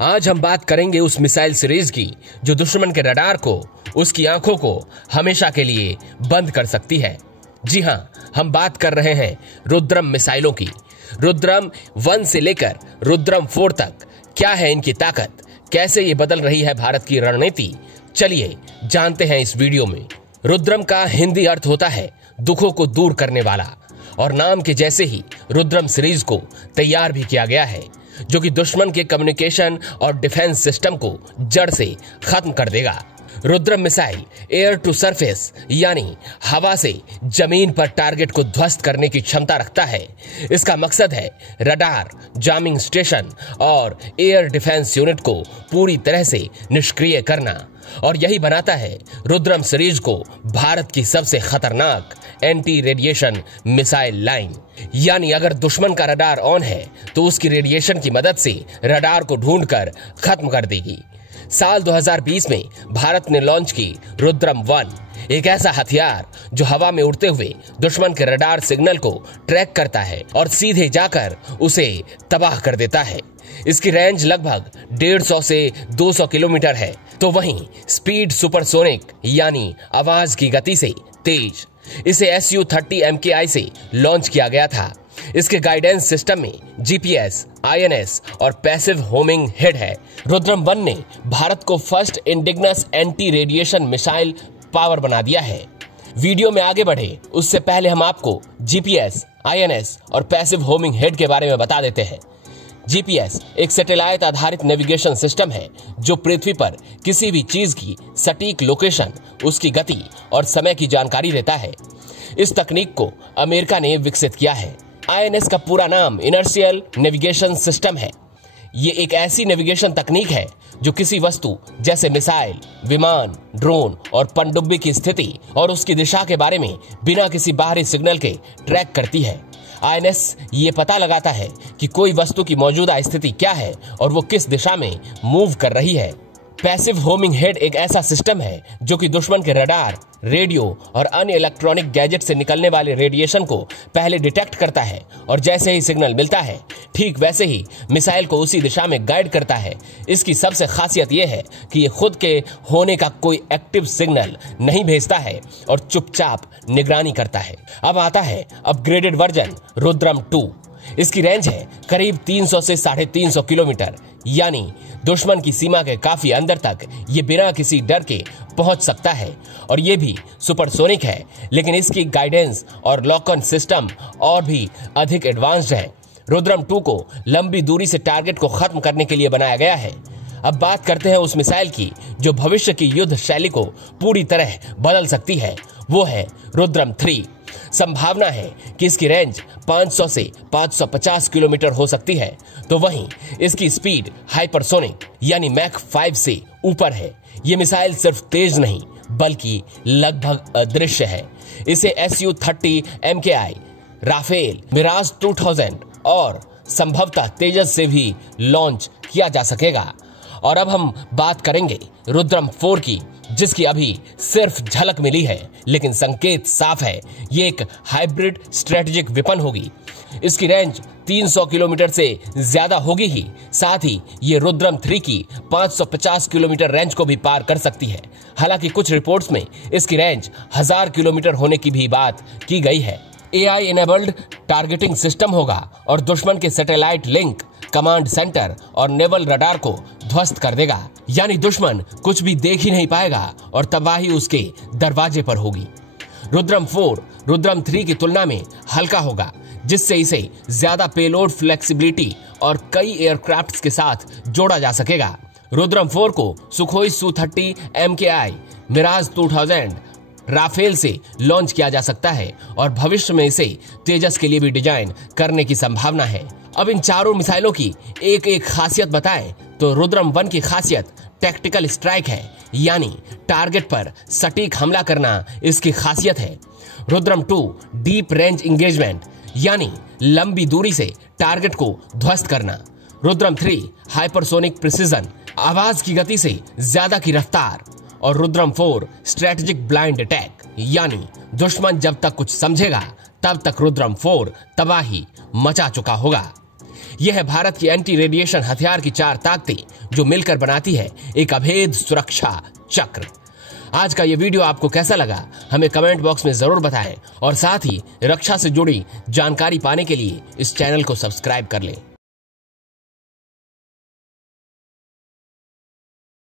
आज हम बात करेंगे उस मिसाइल सीरीज की जो दुश्मन के रडार को, उसकी आंखों को हमेशा के लिए बंद कर सकती है। जी हां, हम बात कर रहे हैं रुद्रम मिसाइलों की। रुद्रम 1 से लेकर रुद्रम 4 तक क्या है इनकी ताकत, कैसे ये बदल रही है भारत की रणनीति, चलिए जानते हैं इस वीडियो में। रुद्रम का हिंदी अर्थ होता है दुखों को दूर करने वाला, और नाम के जैसे ही रुद्रम सीरीज को तैयार भी किया गया है जो कि दुश्मन के कम्युनिकेशन और डिफेंस सिस्टम को जड़ से खत्म कर देगा। Rudram missile air to surface यानी हवा से जमीन पर टारगेट को ध्वस्त करने की क्षमता रखता है। इसका मकसद है रडार, जामिंग स्टेशन और एयर डिफेंस यूनिट को पूरी तरह से निष्क्रिय करना, और यही बनाता है रुद्रम सीरीज को भारत की सबसे खतरनाक एंटी रेडिएशन मिसाइल लाइन। यानी अगर दुश्मन का रडार ऑन है तो उसकी रेडिएशन की मदद से रडार को ढूंढकर खत्म कर देगी। साल 2020 में भारत ने लॉन्च की रुद्रम 1, एक ऐसा हथियार जो हवा में उड़ते हुए दुश्मन के रडार सिग्नल को ट्रैक करता है और सीधे जाकर उसे तबाह कर देता है। इसकी रेंज लगभग 150 से 200 किलोमीटर है, तो वहीं स्पीड सुपरसोनिक यानी आवाज की गति से तेज। इसे Su-30 MKI से लॉन्च किया गया था। इसके गाइडेंस सिस्टम में GPS, INS और पैसिव होमिंग हेड है। रुद्रम 1 ने भारत को first indigenous anti radiation missile power बना दिया है। वीडियो में आगे बढ़े उससे पहले हम आपको GPS, INS और पैसिव होमिंग हेड के बारे में बता देते हैं। GPS एक सैटेलाइट आधारित नेविगेशन सिस्टम है जो पृथ्वी पर किसी भी चीज की सटीक लोकेशन, उसकी गति और समय की जानकारी देता है। इस तकनीक को अमेरिका ने विकसित किया है। INS का पूरा नाम इनर्शियल नेविगेशन सिस्टम है। ये एक ऐसी नेविगेशन तकनीक है जो किसी वस्तु जैसे मिसाइल, विमान, ड्रोन और पनडुब्बी की स्थिति और उसकी दिशा के बारे में बिना किसी बाहरी सिग्नल के ट्रैक करती है। INS ये पता लगाता है कि कोई वस्तु की मौजूदा स्थिति क्या है और वो किस दिशा में मूव कर रही है। पैसिव होमिंग हेड एक ऐसा सिस्टम है जो कि दुश्मन के रडार, रेडियो और अन्य इलेक्ट्रॉनिक गैजेट से निकलने वाले रेडिएशन को पहले डिटेक्ट करता है, और जैसे ही सिग्नल मिलता है ठीक वैसे ही मिसाइल को उसी दिशा में गाइड करता है। इसकी सबसे खासियत यह है कि ये खुद के होने का कोई एक्टिव सिग्नल नहीं भेजता है और चुपचाप निगरानी करता है। अब आता है अपग्रेडेड वर्जन रुद्रम 2। इसकी रेंज है करीब 300 से 350 किलोमीटर, यानी दुश्मन की सीमा के काफी अंदर तक ये बिना किसी डर के पहुंच सकता है, और ये भी सुपरसोनिक है। लेकिन इसकी गाइडेंस और लॉक ऑन सिस्टम और भी अधिक एडवांस्ड है। रुद्रम 2 को लंबी दूरी से टारगेट को खत्म करने के लिए बनाया गया है। अब बात करते हैं उस मिसाइल की जो भविष्य की युद्ध शैली को पूरी तरह बदल सकती है। वो है रुद्रम 3। संभावना है कि इसकी रेंज 500 से 550 किलोमीटर हो सकती है, तो वहीं इसकी स्पीड हाइपरसोनिक यानी मैक 5 से ऊपर है। ये मिसाइल सिर्फ तेज नहीं बल्कि लगभग अदृश्य है। इसे Su-30 MKI, राफेल, मिराज 2000 और संभवतः तेजस से भी लॉन्च किया जा सकेगा। और अब हम बात करेंगे रुद्रम 4 की, जिसकी अभी सिर्फ झलक मिली है, लेकिन संकेत साफ है ये एक हाइब्रिड स्ट्रेटेजिक वेपन होगी। इसकी रेंज 300 किलोमीटर से ज्यादा होगी ही, साथ ही ये रुद्रम 3 की 550 किलोमीटर रेंज को भी पार कर सकती है। हालांकि कुछ रिपोर्ट्स में इसकी रेंज 1000 किलोमीटर होने की भी बात की गई है। AI इनेबल्ड टारगेटिंग सिस्टम होगा और दुश्मन के सैटेलाइट लिंक, कमांड सेंटर और नेवल रडार को ध्वस्त कर देगा, यानी दुश्मन कुछ भी देख ही नहीं पाएगा और तबाही उसके दरवाजे पर होगी। रुद्रम 4 रुद्रम 3 की तुलना में हल्का होगा, जिससे इसे ज्यादा पेलोड फ्लेक्सिबिलिटी और कई एयरक्राफ्ट्स के साथ जोड़ा जा सकेगा। रुद्रम 4 को Sukhoi Su-30 MKI, Mirage 2000, Rafale से लॉन्च किया जा सकता है और भविष्य में इसे तेजस के लिए भी डिजाइन करने की संभावना है। अब इन चारों मिसाइलों की एक एक खासियत बताएं तो रुद्रम 1 की खासियत टैक्टिकल स्ट्राइक है, यानी टारगेट पर सटीक हमला करना इसकी खासियत है। रुद्रम 2 डीप रेंज इंगेजमेंट, यानी लंबी दूरी से टारगेट को ध्वस्त करना। रुद्रम 3 हाइपरसोनिक प्रिसिजन, आवाज की गति से ज्यादा की रफ्तार। और रुद्रम 4 स्ट्रेटेजिक ब्लाइंड अटैक, यानी दुश्मन जब तक कुछ समझेगा तब तक रुद्रम 4 तबाही मचा चुका होगा। यह है भारत की एंटी रेडिएशन हथियार की 4 ताकतें जो मिलकर बनाती है एक अभेद सुरक्षा चक्र। आज का ये वीडियो आपको कैसा लगा हमें कमेंट बॉक्स में जरूर बताएं और साथ ही रक्षा से जुड़ी जानकारी पाने के लिए इस चैनल को सब्सक्राइब कर लें।